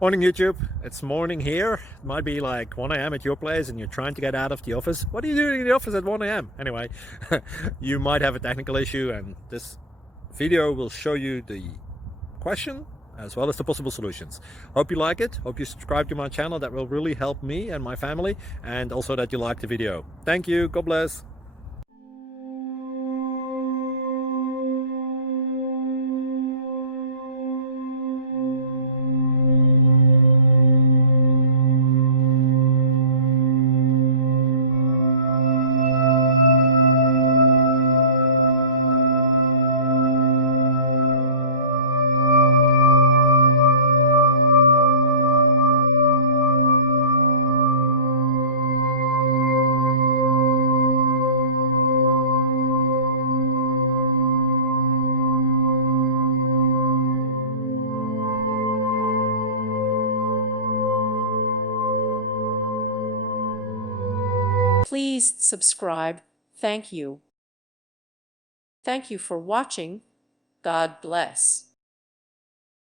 Morning YouTube, it's morning here. It might be like 1 a.m. at your place and you're trying to get out of the office. What are you doing in the office at 1 a.m.? Anyway, you might have a technical issue and this video will show you the question as well as the possible solutions. Hope you like it, hope you subscribe to my channel. That will really help me and my family, and also that you like the video. Thank you, God bless. Please subscribe. Thank you. Thank you for watching. God bless.